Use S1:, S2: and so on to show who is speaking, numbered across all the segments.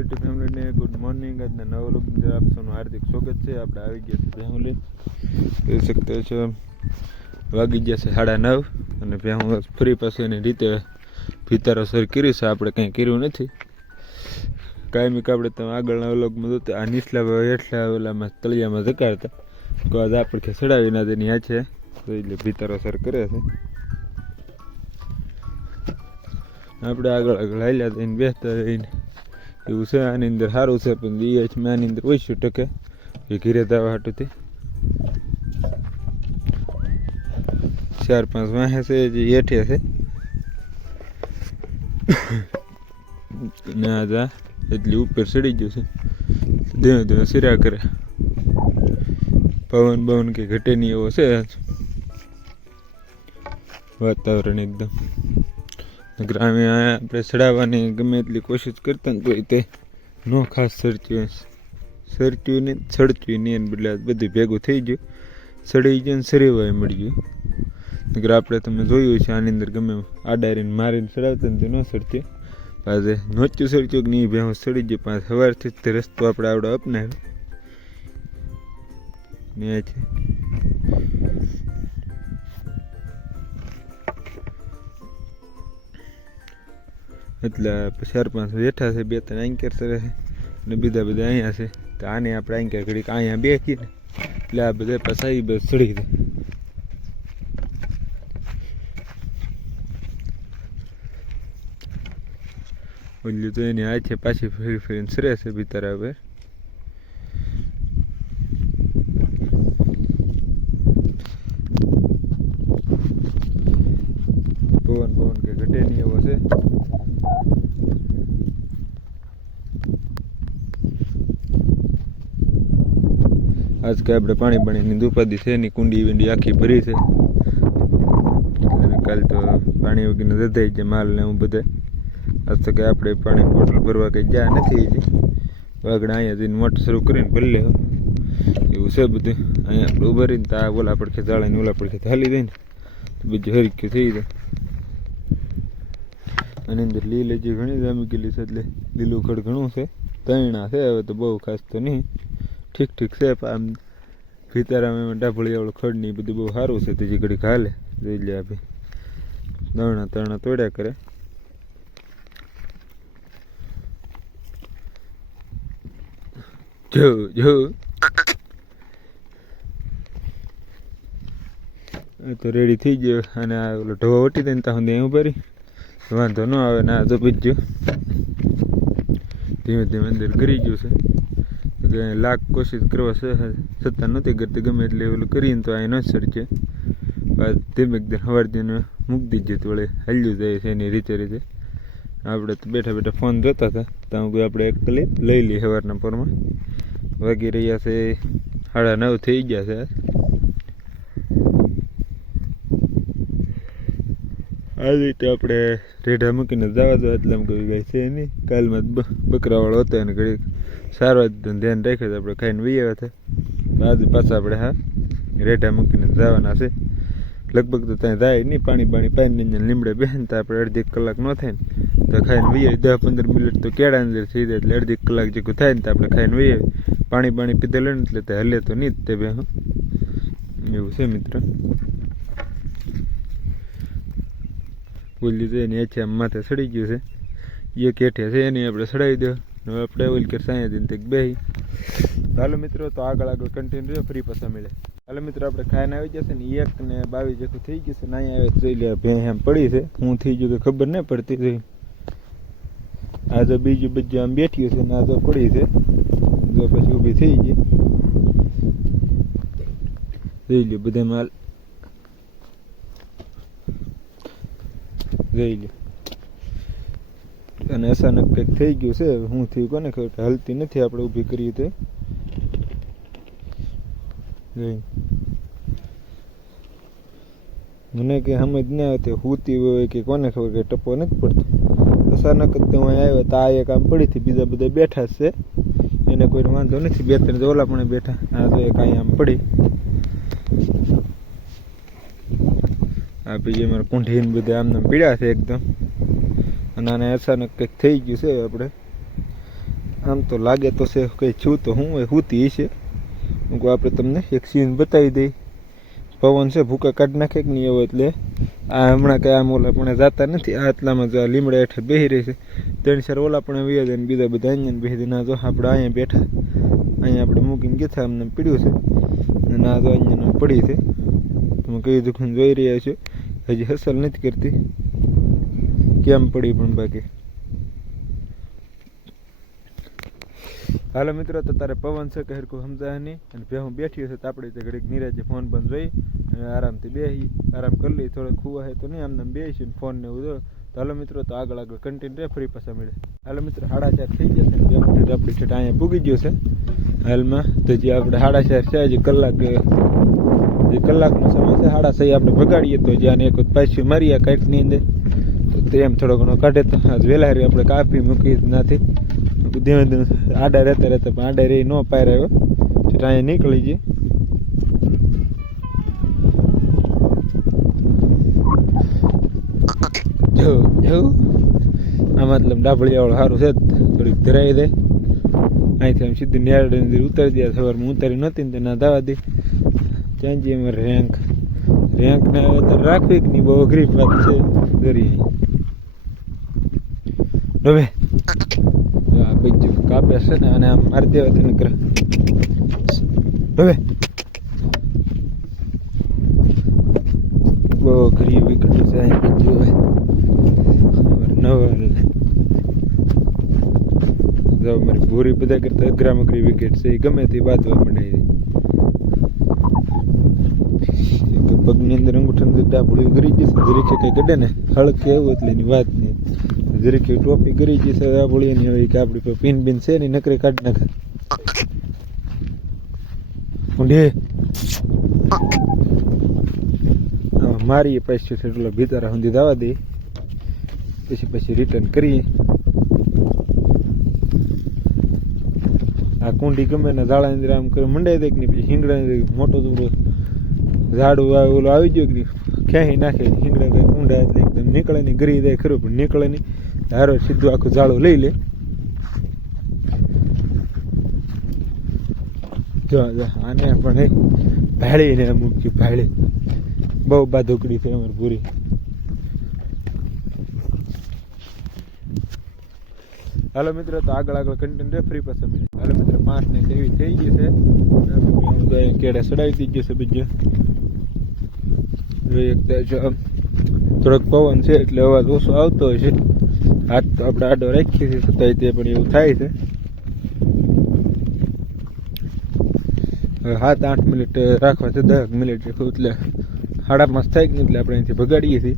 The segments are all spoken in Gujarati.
S1: યુટ્યુબ ફેમિલીને ગુડ મોર્નિંગ આજના નવા લોક અંદર આપ સૌનું હાર્દિક સ્વાગત છે. આપણે આવી ગયા છે ફેમિલી જોઈ શકતા છો વાગી ગયા છે સાડા નવ અને હું ફરી પાછું એની રીતે ભીતારો સર કર્યું છે. આપણે કંઈ કર્યું નથી. કાયમિક આપણે તમે આગળના વ્લોગમાં જોતા આ નીચલા હેઠલા ઓલામાં તળિયામાં ધકારતા તો આજે આપણે કે ચડાવી ના તેની આ છે. તો એટલે ભીતારો સર કરે છે. આપણે આગળ આગળ હાલ્યા થઈને બેસતા રહીને એવું છે આની અંદર સારું છે પણ એ જ મેં આની અંદર ઓછું ટકે. એ ઘીરે દાવા હાટુથી. ચાર પાંચ વાહે છે જે હેઠે છે. ને જા, એટલી ઉપર ચડી ગયું છે. ધીમે ધીમે સિરા કરે. પવન બવન કે ઘટે એવો છે વાતાવરણ એકદમ. આ આપણે ચડાવવાની ગમે એટલી કોશિશ કરતા ને તોય તે નો ખાસ સરચ્યું સરચ્યું ને સડચ્યું નહીં બદલે બધું ભેગું થઈ ગયું. સડી ગયું ને સરેવાય મળી ગયું. નકર આપણે તમે જોયું છે આની અંદર ગમે આડારીને મારીને ચડાવતા ને તે ન સરચ્યું પાસે નોચ્યું સરચ્યું કે નહીં ભેહું સડી ગયું પાસે સવારથી જ તે રસ્તો આપણે આવડો અપનાવ્યો. ને છે. એટલે ચાર પાંચ બેઠા છે, બે ત્રણ એન્કર સરે છે ને બીજા બધા અહીંયા છે. તો આને આપણે એન્કર ઘડીક અહીંયા બેસી ને એટલે આ બધા એ બસ ચડી દે ઓલું તો એની છે પાછી ફરી ફરીને સરે છે બિતારા પર પવન પવન કે ઘટે નહીં એવો છે આજ કે આપણે પાણી પાણીની દુપાદી છે, એની કુંડી વિંડી આખી ભરી છે. કાલ તો પાણી વગીને દધાઈ જાય માલ ને હું બધે. આજ તો કે આપણે પાણી બોટલ ભરવા કંઈ જ્યાં નથી વાગણા અહીંયા જઈને મોટર શરૂ કરીને ભરી એવું છે બધું. અહીંયા આપણે ઊભા રહીને આ ઓલા પડખે જાળે ઓલા પડખે હાલી દઈએ ને બીજું હરક્યું થઈ જાય. આની અંદર લીલ હજી ઘણી જામી ગયેલી છે, એટલે લીલું ખડ ઘણું છે. તૈણા છે, હવે તો બહુ ખાસ તો નહીં. ઠીક ઠીક છે. આમ ભીતારામ એમાં વાળું ખડ ને બધું બહુ સારું છે. ત્રીજી ઘડી હાલે. જોઈ લે આપણે દરણા તરણા તોડ્યા કરે. જો જો. તો રેડી થઈ ગયો. અને આ ઓલો ઢવો વટી દે ને ત્યાં સુધી એવું ભરી વાંધો ન આવે ને આ તો ગયો ધીમે ધીમે અંદર કરી ગયું છે. તો કે લાખ કોશિશ કરવા છતાં નથી કરતી, ગમે એટલે ઓલું કરીને તો અહીં ન ધીમેક ધીમે ધીમે સવાર દીને મૂકી દીજે તો વળે હલ્યું જાય છે એની રીતે રીતે. આપણે તો બેઠા બેઠા ફોન જોતા હતા કોઈ આપણે એક ક્લિપ લઈ લઈએ સવારના પરમાં. વાગી રહ્યા છે, સાડા નવ થઈ ગયા છે. આ રીતે આપણે રેઢા મૂકીને જવા દો, એટલે એમ કહ્યું કાંઈ છે નહીં. કાલમાં જ બકરાવાળો હતો એને ઘડીક સારો ધ્યાન રાખ્યો તો આપણે ખાઈને વી આવ્યા હતા આજે પાછા આપણે, હા, રેઢા મૂકીને જવાના છે. લગભગ તો ત્યાં જાય નહીં, પાણી પાણી પાઈને અહીંયા લીમડે બેન તો આપણે અડધી કલાક ન થાય ને. તો ખાઈને વી દસ પંદર મિનિટ તો કેળા અંદર થઈ જાય એટલે અડધી કલાક જેટલું થાય ને તો આપણે ખાઈને વી પાણી પાણી પીધેલું ને એટલે તે હલે તો નહીં જ તે બે એવું છે મિત્ર. ઓલી તો એની આમ માથે સડી ગયું છે. એ કેઠે છે એની આપણે સડાવી દો. હવે આપણે ઓલ કે સાયા દિન તક બેહી. હાલો મિત્રો, તો આગળ આગળ કન્ટિન્યુ ફરી પાછા મળે હાલો મિત્રો, આપણે ખાઈને આવી જશે ને, એક ને બાવીસ જેટલું થઈ ગયું છે ને, અહીંયા આવે જોઈ લે ભેં એમ પડી છે. હું થઈ ગયું કે ખબર નહીં પડતી જોઈ આ તો બીજું બધું આમ બેઠ્યું છે ને, આ તો પડી છે. જો પછી ઊભી થઈ ગઈ. જોઈ લ્યો બધે માલ જોઈ લ્યો. અને અચાનક કંઈક થઈ ગયું છે હું થયું કોને ખબર? હલતી નથી આપણે ઊભી કરીએ તે. મને કે સમજ ના આવતી હુતી હોય કે કોને ખબર, કે ટપો નથી પડતો. અચાનક જ હું આવ્યો તો આ એક આમ પડી હતી બીજા બધા બેઠા છે. એને કોઈ વાંધો નથી, બે ત્રણ ઓલા પણ બેઠા. આ તો એક અહીં આમ પડી. આ બીજી મારા કુંઠી ને બધા આમને પીડ્યા છે એકદમ. અને આને અચાનક કંઈક થઈ ગયું છે આપણે. આમ તો લાગે તો છે કંઈ છું તો હું એ હુતી છે હું કહું, આપણે તમને એક સીન બતાવી દઈ. પવન છે, ભૂકા કાઢી નાખે કે નહીં એવો એટલે. આ હમણાં કંઈ આમ ઓલા પણ જાતા નથી. આ એટલામાં જો આ લીમડા હેઠળ બેસી રહી છે. ત્રણ ચાર ઓલા પણ વ્યા જાય ને બીજા બધા અહીંયા બેસી ના જો, આપણે અહીંયા બેઠા. અહીંયા આપણે મૂકીને ગીથા અમને પીડ્યું છે. અને આ જો, અહીંયા પડી છે. તમે કઈ દુકાન જોઈ રહ્યા છો? હજી હસલ નથી કરતી. કેમ પડી પણ બાકી? હાલો મિત્રો, તો તારે પવન છે કે હરખું સમજાય નહીં. અને ભેહું બેઠી હશે તો આપણે તે ઘડીક નિરાજે ફોન બંધ જોઈ અને આરામથી બેસી આરામ કરી લઈ. થોડો ખુવા હે તો નહીં આમને આમ બેસી ને ફોન ને એવું જો. તો હાલો મિત્રો, તો આગળ આગળ કન્ટિન્યુ રહે ફરી પાછા મળે હાલો મિત્રો સાડા ચાર થઈ જશે બે મિનિટ આપણી છેટ અહીંયા પૂગી ગયો છે. હાલમાં તો જે આપણે સાડા ચાર છે, હજી કલાક જે કલાકનો સમય છે. સાડા છ આપણે ભગાડીએ તો જ્યાં એક પાછી મારીએ કાંઈકની અંદર. તો તેમ થોડો ઘણો કાઢે તો આજ વહેલા રહી આપણે કાપી મૂકી નથી ધીમે ધીમે આડા રહેતા રહેતા પણ આડા રહી ન પાર આવ્યો અહીંયા નીકળી જઈએ જો જો. આ મતલબ ડાભળિયાવાળું સારું છે થોડીક ધરાવી દે. અહીંથી આમ સીધી અંદર ઉતારી દે. સવારમાં ઉતારી નહોતી ને તેના દાવા દે. ત્યાં જઈએ અમારે રેન્ક રેન્ક ને રાખવી નહીં બહુ અઘરી વાત છે દરિયાઈ હવે આ બીજું કાપે છે ને અને આમ મારી દેવા તેને કરે. હવે બહુ અઘરી વિકટ છે અહીં બીજું હવે. નવલ જો મારી ભૂરી બધા કરતા અઘરા મગરી વિકેટ છે એ ગમે તે બાંધવા મંડાઈ દે અંદર ડાબુડી ગરી જશે જરીક કઈ ગડે ને? હળકે એવું એટલે એની વાત નહીં. એવી ટોપી ગરી જશે ડાબુડી ની હોય કે આપણી પાસે પિન બિન છે ને નકરે કાઢી નાખે. ઊંડે મારી પછી એટલો ભીતરા સુધી દવા દે. પછી પછી રિટર્ન કરીએ. આ કુંડી ગમે ને ઝાડા અંદર આમ કરે, મંડાઈ દે કે પછી હિંગડા મોટો દૂરો ઝાડું ઓલો આવી ગયો કે ખેંચી નાખે હિંગડા કંઈ ઊંડા એટલે એકદમ નીકળે નહીં ગરી જાય ખરું પણ નીકળે નહીં. ધારો સીધું આખું ઝાડું લઈ લે. જો આને પણ ભાળીને મૂક્યું ભાળી. બહુ બાધુકડી છે અમારી પૂરી હાલો મિત્રો, તો આગળ આગળ કન્ટેન્ટ રે ફ્રી પાસે મળે હાલો મિત્રો પાંચ ને એવી થઈ ગઈ છે. કેળે સડાવી દીધી છે બીજું એક શકતા છો થોડોક પવન છે એટલે અવાજ ઓછો આવતો હોય છે. હાથ તો આપણે આડો રાખીએ છીએ, છતાંય તે પણ એવું થાય છે. હવે સાત આઠ મિનિટ રાખવા છે, દસ મિનિટ એટલે સાડા પાંચ થાય નહીં એટલે આપણે અહીંથી ભગાડીએ છીએ.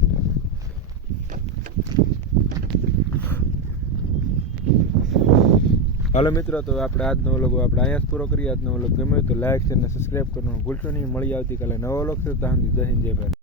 S1: હાલો મિત્રો, તો આપણે આજનો વ્લોગ આપણે અહીંયા જ પૂરો કરીએ. આજનો વ્લોગ ગમે તો લાઈક છે અને સબસ્ક્રાઈબ કરવાનું ભૂલશો નહીં. મળી આવતીકાલે નવો વ્લોગ છે ત્યાં જય હિન્દ, જય ભારત.